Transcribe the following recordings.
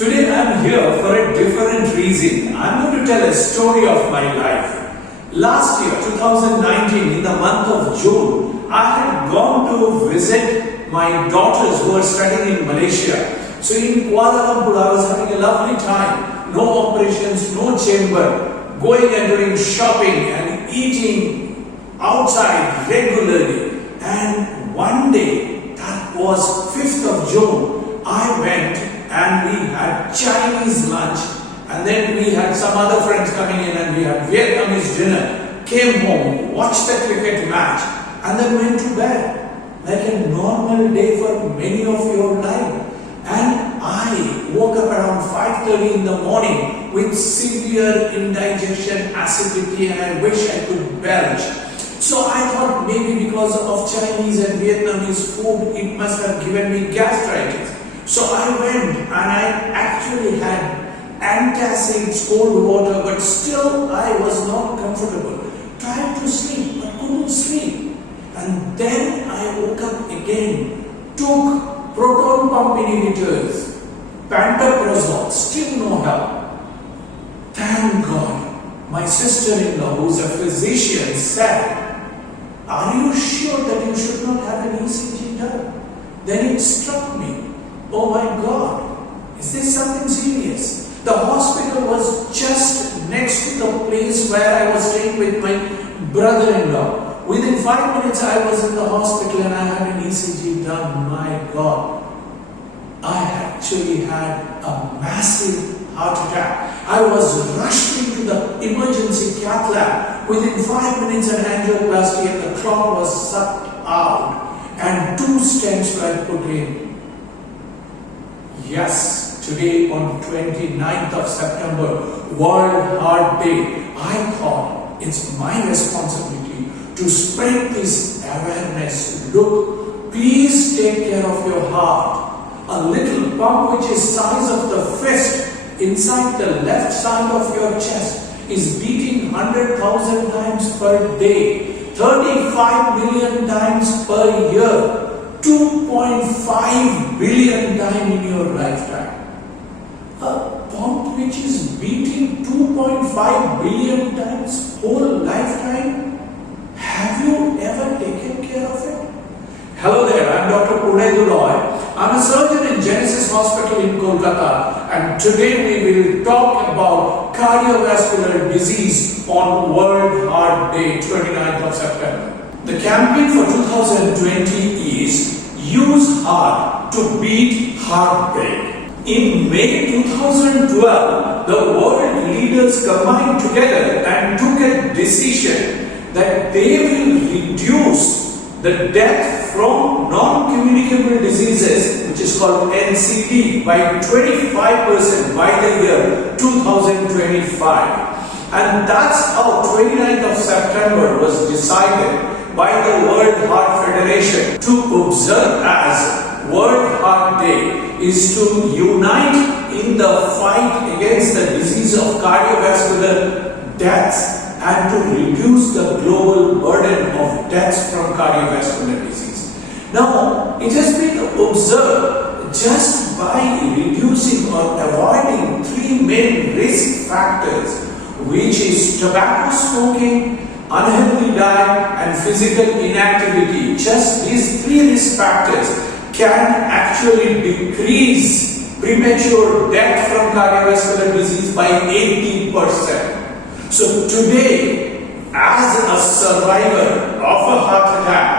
Today I am here for a different reason. I am going to tell a story of my life. Last year, 2019, in the month of June, I had gone to visit my daughters who are studying in Malaysia. So in Kuala Lumpur, I was having a lovely time. No operations, no chamber, going and doing shopping and eating outside regularly. And one day, that was 5th of June, I went and we had Chinese lunch, and then we had some other friends coming in and we had Vietnamese dinner, came home, watched the cricket match, and then went to bed like a normal day for many of your life. And I woke up around 5:30 in the morning with severe indigestion, acidity, and I wish I could belch. So I thought maybe because of Chinese and Vietnamese food, it must have given me gastritis. So I went and I actually had antacids, cold water, but still I was not comfortable. Tried to sleep, but couldn't sleep. And then I woke up again, took proton pump inhibitors, pantoprazole, still no help. Thank God, my sister-in-law, who's a physician, said, "Are you sure that you should not have an ECG done?" Then it struck me. Oh my God, is this something serious? The hospital was just next to the place where I was staying with my brother-in-law. Within 5 minutes I was in the hospital and I had an ECG done. My God, I actually had a massive heart attack. I was rushed into the emergency cath lab. Within 5 minutes an angioplasty and the clot was sucked out and 2 stents were put in. Yes, today on 29th of September, World Heart Day, I thought it's my responsibility to spread this awareness. Look, please take care of your heart. A little pump which is size of the fist inside the left side of your chest is beating 100,000 times per day, 35 million times per year. 2.5 billion times in your lifetime. A pump which is beating 2.5 billion times whole lifetime. Have you ever taken care of it? Hello there, I'm Dr. Purnendu Roy. I'm a surgeon in Genesis Hospital in Kolkata, and today we will talk about cardiovascular disease on World Heart Day, 29th of September. The campaign for 2020 is Use Heart to Beat Heartbreak. In May 2012, the world leaders combined together and took a decision that they will reduce the death from non-communicable diseases, which is called NCD, by 25% by the year 2025. And that's how 29th of September was decided by the World Heart Federation to observe as World Heart Day is to unite in the fight against the disease of cardiovascular deaths and to reduce the global burden of deaths from cardiovascular disease. Now, it has been observed just by reducing or avoiding 3 main risk factors, which is tobacco smoking, unhealthy diet and physical inactivity. Just these 3 risk factors can actually decrease premature death from cardiovascular disease by 80%. So today, as a survivor of a heart attack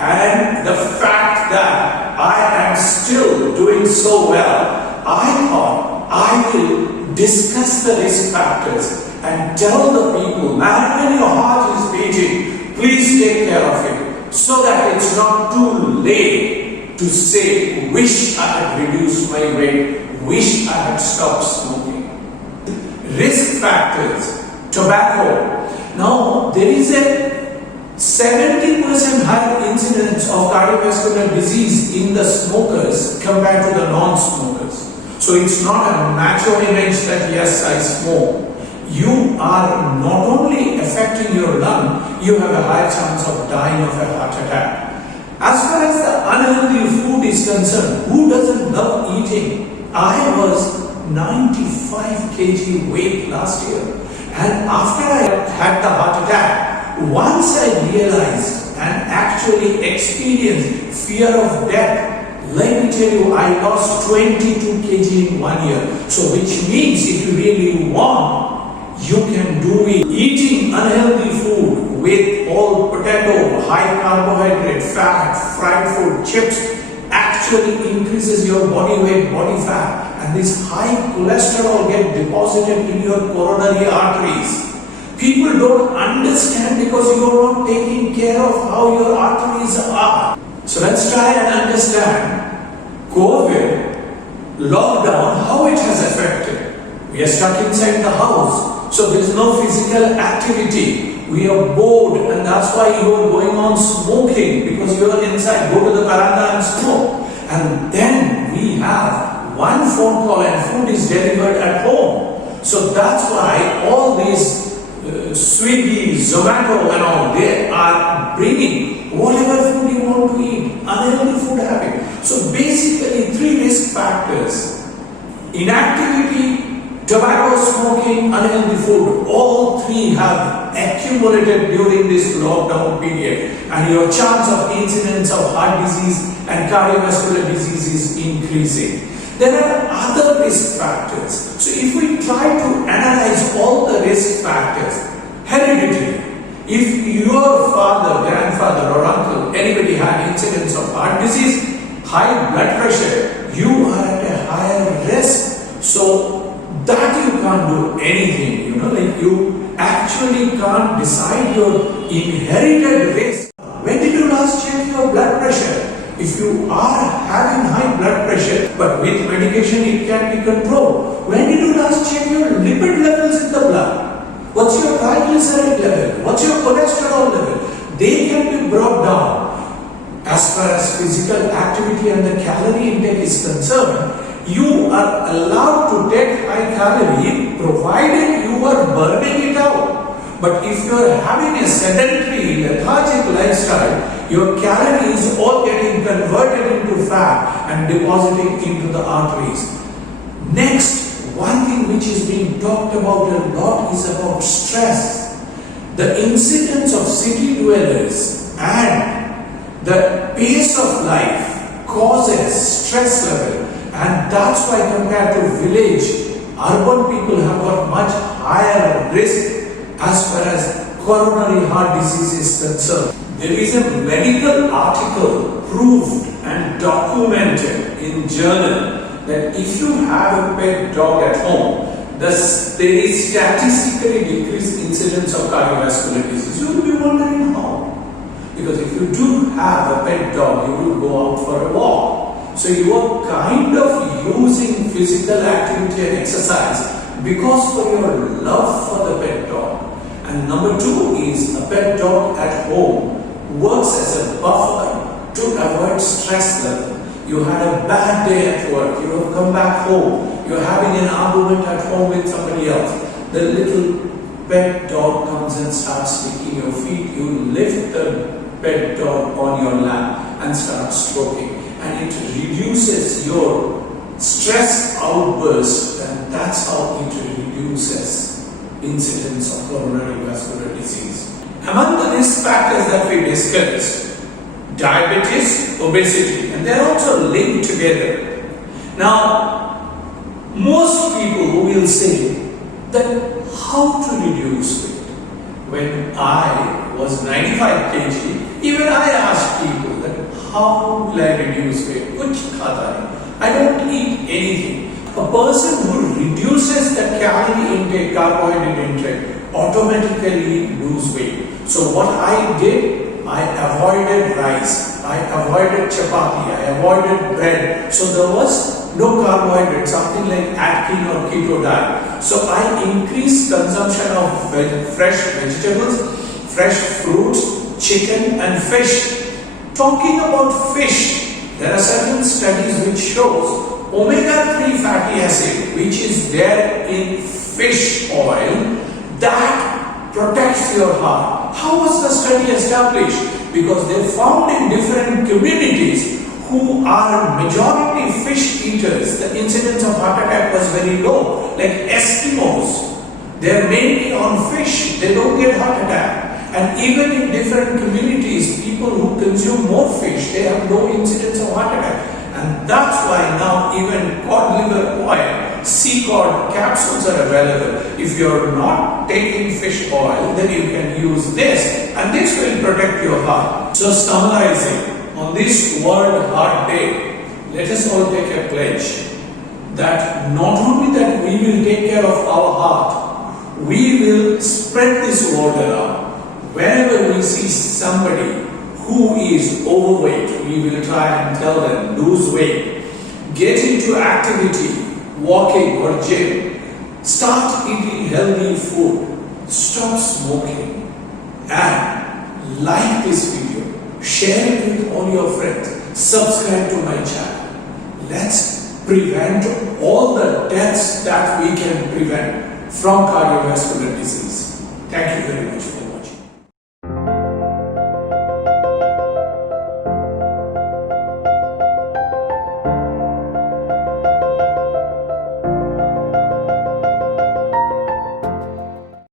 and the fact that I am still doing so well, I thought I will discuss the risk factors and tell the people, man, when your heart is beating, please take care of it, so that it's not too late to say, wish I had reduced my weight, wish I had stopped smoking. Risk factors, tobacco. Now, there is a 70% higher incidence of cardiovascular disease in the smokers compared to the non-smokers. So it's not a macho image that yes, I smoke. You are not only affecting your lung, you have a higher chance of dying of a heart attack. As far as the unhealthy food is concerned, who doesn't love eating? I was 95 kg weight last year. And after I had the heart attack, once I realized and actually experienced fear of death, let me tell you, I lost 22 kg in 1 year. So which means if you really want, you can do it. Eating unhealthy food with all potato, high carbohydrate, fat, fried food, chips actually increases your body weight, body fat, and this high cholesterol get deposited in your coronary arteries. People don't understand because you are not taking care of how your arteries are. So let's try and understand COVID, lockdown, how it has affected. We are stuck inside the house, so there is no physical activity. We are bored, and that's why you are going on smoking, because you are inside. Go to the veranda and smoke. And then we have one phone call and food is delivered at home. So that's why all these Swiggy, Zomato and all, they are bringing whatever food you want to eat, unhealthy food habit. So basically 3 risk factors: inactivity, tobacco smoking, unhealthy food. All 3 have accumulated during this lockdown period, and your chance of incidence of heart disease and cardiovascular disease is increasing. There are other risk factors. So if we try to analyze all the risk factors, hereditary. If your father, grandfather or uncle, anybody had incidence of heart disease, high blood pressure, you are at a higher risk. So that you can't do anything, like you actually can't decide your inherited risk. When did you last check your blood pressure? If you are having high blood pressure, but with medication it can be controlled. When did you last check your lipid levels in the blood? What's your triglyceride level? What's your cholesterol level? They can be brought down. As far as physical activity and the calorie intake is concerned, you are allowed to take high calorie provided you are burning it out. But if you are having a sedentary, lethargic lifestyle, your calories all getting converted into fat and depositing into the arteries. Next, one thing which is being talked about a lot is about stress. The incidence of city dwellers and the pace of life causes stress level, and that's why compared to village, urban people have got much higher risk as far as coronary heart disease is concerned. There is a medical article proved and documented in journal that if you have a pet dog at home, there is statistically decreased incidence of cardiovascular disease. You will be wondering how. Because if you do have a pet dog, you will go out for a walk. So you are kind of using physical activity and exercise because for your love for the pet dog. And number 2 is a pet dog at home works as a buffer to avoid stress level. You had a bad day at work, you have come back home, you're having an argument at home with somebody else. The little pet dog comes and starts licking your feet. You lift the pet dog on your lap and start stroking. And it reduces your stress outburst, and that's how it reduces incidence of coronary vascular disease. Among the risk factors that we discussed, diabetes, obesity, and they're also linked together. Now, most people will say that how to reduce weight. When I was 95 kg, even I asked people that how will I reduce weight? I don't eat anything. A person who reduces the calorie intake, carbohydrate intake, automatically lose weight. So what I did, I avoided rice, I avoided chapati, I avoided bread. So there was no carbohydrate, something like Atkins or keto diet. So I increased consumption of fresh vegetables, fresh fruits, chicken and fish. Talking about fish, there are certain studies which shows omega-3 fatty acid, which is there in fish oil, that protects your heart. How was the study established? Because they found in different communities who are majority fish eaters, the incidence of heart attack was very low. Like Eskimos, they're mainly on fish, they don't get heart attack. And even in different communities, people who consume more fish, they have low incidence of heart attack. And that's why now even cod liver oil, sea cod capsules are available. If you're not taking fish oil, then you can use this, and this will protect your heart. So summarizing, on this World Heart Day, let us all take a pledge that not only that we will take care of our heart, we will spread this word around. Whenever we see somebody who is overweight, we will try and tell them, lose weight, get into activity, walking or gym, start eating healthy food, stop smoking, and like this video, share it with all your friends, subscribe to my channel. Let's prevent all the deaths that we can prevent from cardiovascular disease. Thank you very much.